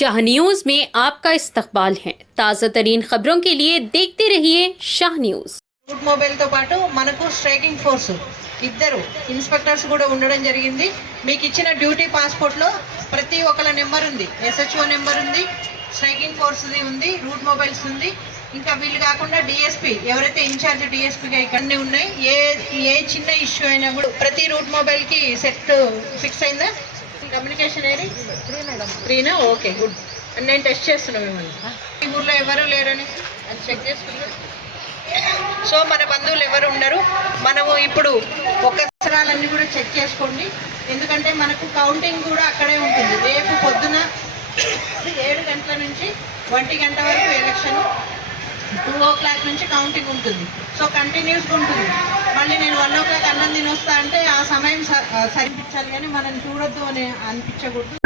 Shah news में आपका इस्तकबाल है। ताज़ा तरीन खबरों के लिए देखते रहिए शाह न्यूज। రూట్ మొబైల్తో పాటు మనకు స్ట్రైకింగ్ ఫోర్స్ ఇద్దరు ఇన్స్పెక్టర్స్ కూడా ఉండడం జరిగింది. మీకు ఇచ్చిన డ్యూటీ పాస్పోర్ట్లో ప్రతి ఒక్కల నెంబర్ ఉంది. SHO నెంబర్ ఉంది, స్ట్రైకింగ్ ఫోర్స్ది ఉంది, రూట్ మొబైల్స్ ఉంది. ఇంకా వీళ్ళు కాకుండా డిఎస్పీ ఎవరైతే ఇన్ఛార్జ్ డిఎస్పీగా ఇక్కడనే ఉన్నాయి. ఏ చిన్న ఇష్యూ అయినా కూడా ప్రతి రూట్ మొబైల్కి సెట్ ఫిక్స్ అయిందా? కమ్యూనికేషన్ ఏది ఫ్రీనా? Okay, good. నేను టెస్ట్ చేస్తున్నాను మిమ్మల్ని. ఈ ఊర్లో ఎవరు లేరని అది చెక్ చేసుకున్నాను. సో మన బంధువులు ఎవరు ఉండరు. మనము ఇప్పుడు అవసరాలన్నీ కూడా చెక్ చేసుకోండి. ఎందుకంటే మనకు కౌంటింగ్ కూడా అక్కడే ఉంటుంది. రేపు పొద్దున 7 గంటల నుంచి 1 గంట వరకు ఎలక్షన్, 2 o'clock నుంచి కౌంటింగ్ ఉంటుంది. సో కంటిన్యూస్గా ఉంటుంది. మళ్ళీ నేను 1 o'clock అన్నం తినొస్తా అంటే ఆ సమయం సరిపించాలి, కానీ మనం చూడొద్దు అని అనిపించకూడదు.